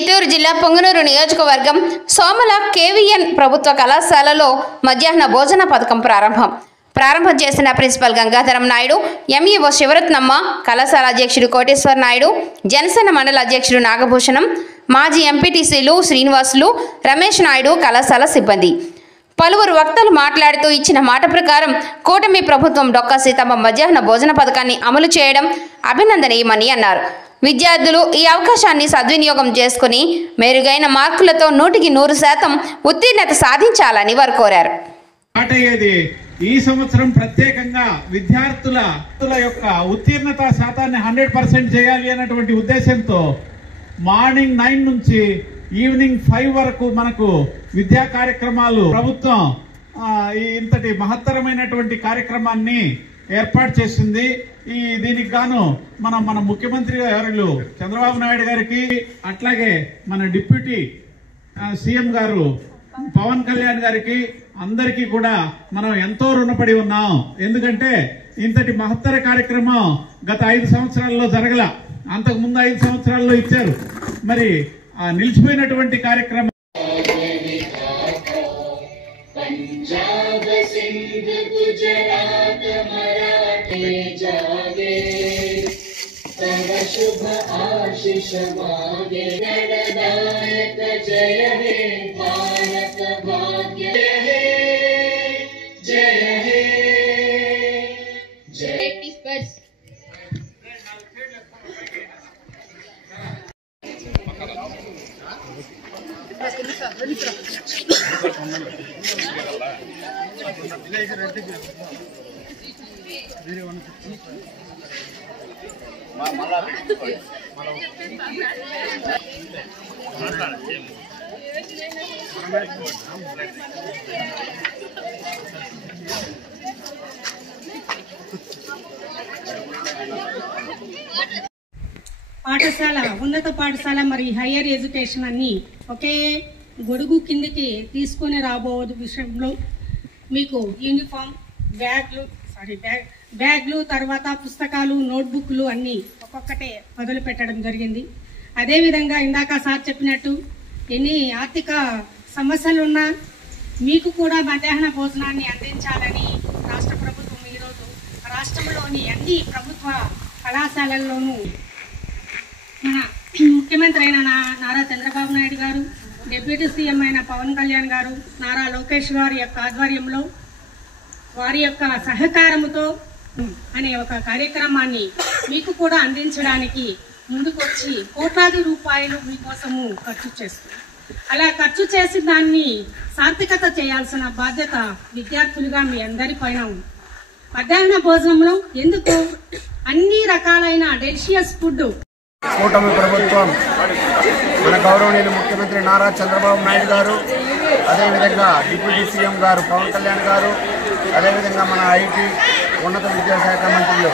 చిత్తూరు జిల్లా పొంగనూరు నియోజకవర్గం సోమల కేవీఎన్ ప్రభుత్వ కళాశాలలో మధ్యాహ్న భోజన పథకం ప్రారంభం చేసిన ప్రిన్సిపల్ గంగాధరం నాయుడు, ఎంఈఓ శివరత్నమ్మ, కళాశాల అధ్యక్షుడు కోటేశ్వర్ నాయుడు, జనసేన మండల అధ్యక్షుడు నాగభూషణం, మాజీ ఎంపీటీసీలు శ్రీనివాసులు, రమేష్ నాయుడు, కళాశాల సిబ్బంది పలువురు వక్తలు మాట్లాడుతూ ఇచ్చిన మాట ప్రకారం కూటమి ప్రభుత్వం డొక్కా సీతమ్మ మధ్యాహ్న భోజన పథకాన్ని అమలు చేయడం అభినందనీయమని అన్నారు. విద్యార్థులు ఈ అవకాశాన్ని సద్వినియోగం చేసుకుని మెరుగైన మార్కులతో 100% ఉత్తీర్ణత సాధించాలని వారు కోరారు. ఈ సంవత్సరం ప్రత్యేకంగా విద్యార్థుల యొక్క ఉత్తీర్ణత శాతాన్ని 100% చేయాలి అన్నటువంటి ఉద్దేశంతో మార్నింగ్ 9 నుంచి ఈవినింగ్ 5 వరకు మనకు విద్యా కార్యక్రమాలు ప్రభుత్వం ఇంతటి మహత్తరమైనటువంటి కార్యక్రమాన్ని ఏర్పాటు చేసింది. దీనికి గాను మన ముఖ్యమంత్రి గారు చంద్రబాబు నాయుడు గారికి, అట్లాగే మన డిప్యూటీ సీఎం గారు పవన్ కళ్యాణ్ గారికి అందరికీ కూడా మనం ఎంతో రుణపడి ఉన్నాం. ఎందుకంటే ఇంతటి మహత్తర కార్యక్రమం గత 5 సంవత్సరాల్లో జరగల, అంతకుముందు 5 సంవత్సరాల్లో ఇచ్చారు. మరి నిలిచిపోయినటువంటి కార్యక్రమం शुभ आशीष मांगे गणनायक जय हे भारत भाग्य हे जय हे जय పాఠశాల, ఉన్నత పాఠశాల మరి హైయర్ ఎడ్యుకేషన్ అన్ని ఒకే గొడుగు కిందకి తీసుకుని రాబో విషయంలో మీకు యూనిఫామ్, బ్యాగ్లు, తర్వాత పుస్తకాలు, నోట్బుక్లు అన్ని ఒక్కొక్కటే మొదలు పెట్టడం జరిగింది. అదేవిధంగా ఇందాక సార్ చెప్పినట్టు ఎన్ని ఆర్థిక సమస్యలున్నా మీకు కూడా మధ్యాహ్న భోజనాన్ని అందించాలని రాష్ట్ర ప్రభుత్వం ఈరోజు రాష్ట్రంలోని అన్ని ప్రభుత్వ కళాశాలల్లోనూ మన ముఖ్యమంత్రి అయిన నారా చంద్రబాబు నాయుడు గారు, డిప్యూటీ సీఎం అయిన పవన్ కళ్యాణ్ గారు, నారా లోకేష్ గారి యొక్క ఆధ్వర్యంలో వారి యొక్క సహకారంతో అనే ఒక కార్యక్రమాన్ని మీకు కూడా అందించడానికి ముందుకొచ్చి కోట్లాది రూపాయలు మీకోసము ఖర్చు చేస్తుంది. అలా ఖర్చు చేసి దాన్ని సార్థకత చేయాల్సిన బాధ్యత విద్యార్థులుగా మీ అందరి పైన ఉంది. మధ్యాహ్న భోజనంలో ఎందుకు అన్ని రకాలైన డెలిషియస్ ఫుడ్ కూటమి ప్రభుత్వం మన గౌరవనీయులు ముఖ్యమంత్రి నారా చంద్రబాబు నాయుడు గారు, అదేవిధంగా డిప్యూటీ సీఎం గారు పవన్ కళ్యాణ్ గారు, అదేవిధంగా మన ఐటీ ఉన్నత విద్యాశాఖ మంత్రులు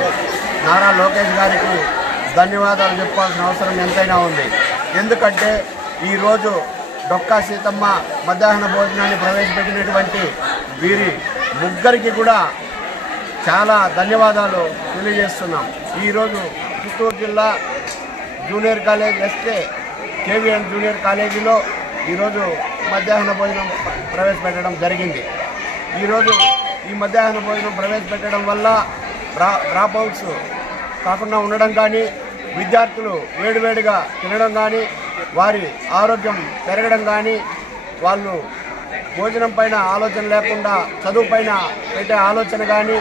నారా లోకేష్ గారికి ధన్యవాదాలు చెప్పాల్సిన అవసరం ఎంతైనా ఉంది. ఎందుకంటే ఈరోజు డొక్కా సీతమ్మ మధ్యాహ్న భోజనాన్ని ప్రవేశపెట్టినటువంటి వీరి ముగ్గురికి కూడా చాలా ధన్యవాదాలు తెలియజేస్తున్నాం. ఈరోజు చిత్తూరు జిల్లా జూనియర్ కాలేజ్ కేవీఎన్ జూనియర్ కాలేజీలో ఈరోజు మధ్యాహ్న భోజనం ప్రవేశపెట్టడం జరిగింది. ఈరోజు ఈ మధ్యాహ్న భోజనం ప్రవేశపెట్టడం వల్ల డ్రాప్అవుట్స్ కాకుండా ఉండడం కానీ, విద్యార్థులు వేడివేడిగా తినడం కానీ, వారి ఆరోగ్యం పెరగడం కానీ, వాళ్ళు భోజనం పైన ఆలోచన లేకుండా చదువు పైన పెట్టే ఆలోచన కానీ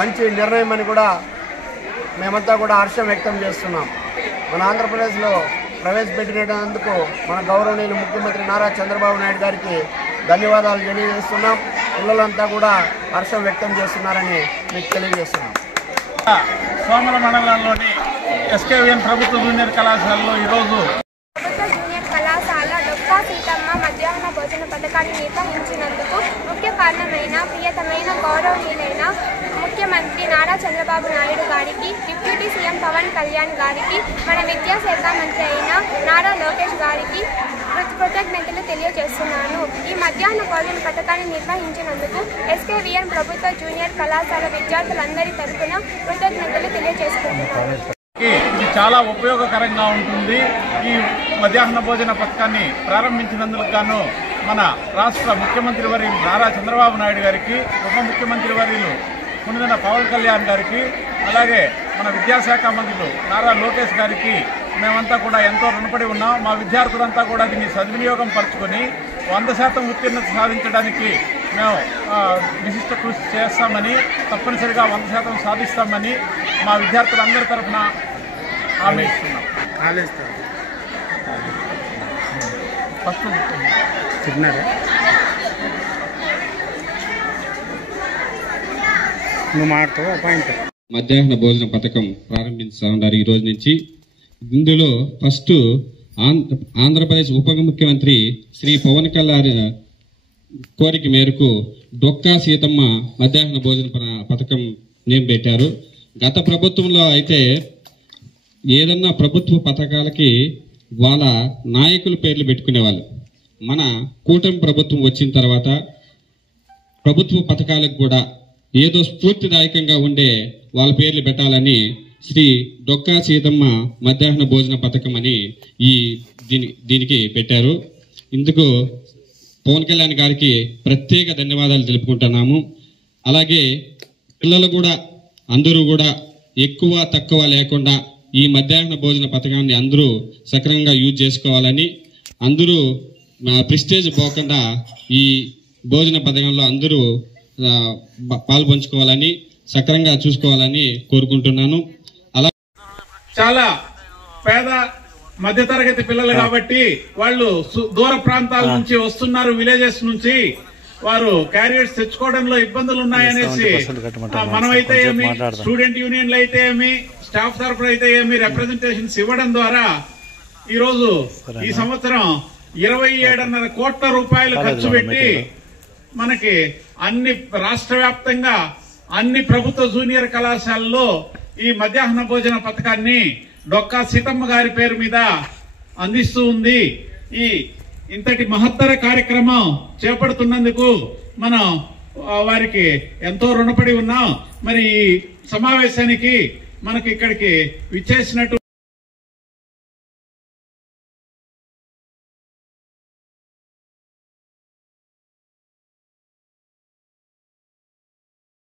మంచి నిర్ణయం అని కూడా మేమంతా కూడా హర్షం వ్యక్తం చేస్తున్నాం. మన ఆంధ్రప్రదేశ్లో ప్రవేశపెట్టినందుకు మన గౌరవనీయులు ముఖ్యమంత్రి నారా చంద్రబాబు నాయుడు గారికి ధన్యవాదాలు తెలియజేస్తున్నాం. పిల్లలంతా కూడా హర్షం వ్యక్తం చేస్తున్నారని మీకు తెలియజేస్తున్నాం. సోమల మండలంలోని ఎస్కేవిఎన్ ప్రభుత్వ జూనియర్ కళాశాలలో ఈరోజు జూనియర్ కళాశాల డొక్కా సీతమ్మ మధ్యాహ్న భోజన పథకాన్ని నిర్వహించినందుకు ముఖ్య కారణమైన ప్రియతమైన గౌరవనీయులైన ముఖ్యమంత్రి నారా చంద్రబాబు నాయుడు గారికి, డిప్యూటీ సీఎం పవన్ కళ్యాణ్ గారికి, మన విద్యాశాఖ మంత్రి అయిన నారా లోకేష్ గారికి కృతజ్ఞతలు తెలియజేస్తున్నాను. ఈ మధ్యాహ్న భోజన పథకాన్ని నిర్వహించినందుకు ఎస్కేవిఎన్ ప్రభుత్వ జూనియర్ కళాశాల విద్యార్థులందరి తరఫున కృతజ్ఞతలు తెలియజేస్తున్నాను. ఇది చాలా ఉపయోగకరంగా ఉంటుంది. ఈ మధ్యాహ్న భోజన పథకాన్ని ప్రారంభించినందుకు గాను మన రాష్ట్ర ముఖ్యమంత్రి వర్యులు నారా చంద్రబాబు నాయుడు గారికి, ఉప ముఖ్యమంత్రి వర్యులు పునిదన పవన్ కళ్యాణ్ గారికి, అలాగే మన విద్యాశాఖ మంత్రులు నారా లోకేష్ గారికి మేమంతా కూడా ఎంతో రుణపడి ఉన్నాం. మా విద్యార్థులంతా కూడా దీన్ని సద్వినియోగం పరుచుకొని 100% ఉత్తీర్ణత సాధించడానికి మేము విశిష్ట కృషి చేస్తామని, తప్పనిసరిగా 100% సాధిస్తామని మా విద్యార్థులందరి తరఫున హామీ ఇస్తున్నాం. ఫస్ట్ మధ్యాహ్న భోజన పథకం ప్రారంభిస్తా ఉన్నారు ఈ రోజు నుంచి. ఇందులో ఫస్ట్ ఆంధ్రప్రదేశ్ ఉప ముఖ్యమంత్రి శ్రీ పవన్ కళ్యాణ్ కోరిక మేరకు డొక్కా సీతమ్మ మధ్యాహ్న భోజన పథకం నేమ్ పెట్టారు. గత ప్రభుత్వంలో అయితే ఏదన్నా ప్రభుత్వ పథకాలకి వాళ్ళ నాయకుల పేర్లు పెట్టుకునేవాళ్ళు. మన కూటమి ప్రభుత్వం వచ్చిన తర్వాత ప్రభుత్వ పథకాలకు కూడా ఏదో స్ఫూర్తిదాయకంగా ఉండే వాళ్ళ పేర్లు పెట్టాలని శ్రీ డొక్కా సీతమ్మ మధ్యాహ్న భోజన పథకం అని దీనికి పెట్టారు. ఇందుకు పవన్ కళ్యాణ్ గారికి ప్రత్యేక ధన్యవాదాలు తెలుపుకుంటున్నాము. అలాగే పిల్లలు కూడా అందరూ కూడా ఎక్కువ తక్కువ లేకుండా ఈ మధ్యాహ్న భోజన పథకాన్ని అందరూ సక్రమంగా యూజ్ చేసుకోవాలని, అందరూ ప్రెస్టేజ్ పోకుండా ఈ భోజన పథకంలో అందరూ పాల్పంచుకోవాలని, సక్రమంగా చూసుకోవాలని కోరుకుంటున్నాను. అలా చాలా పేద మధ్యతరగతి పిల్లలు కాబట్టి వాళ్ళు దూర ప్రాంతాల నుంచి వస్తున్నారు, విలేజెస్ నుంచి. వారు క్యారియర్స్ తెచ్చుకోవడంలో ఇబ్బందులు ఉన్నాయనేసి మనమైతే ఏమి, స్టూడెంట్ యూనియన్లు అయితే ఏమి, స్టాఫ్ తరఫున అయితే ఏమి రిప్రజెంటేషన్స్ ఇవ్వడం ద్వారా ఈరోజు ఈ సంవత్సరం 27.5 కోట్ల రూపాయలు ఖర్చు పెట్టి మనకి అన్ని రాష్ట్ర వ్యాప్తంగా అన్ని ప్రభుత్వ జూనియర్ కళాశాలలో ఈ మధ్యాహ్న భోజన పథకాన్ని డొక్కా సీతమ్మ గారి పేరు మీద అందిస్తూ ఉంది. ఈ ఇంతటి మహత్తర కార్యక్రమం చేపడుతున్నందుకు మనం వారికి ఎంతో రుణపడి ఉన్నాం. మరి ఈ సమావేశానికి మనకి ఇక్కడికి విచ్చేసినట్టు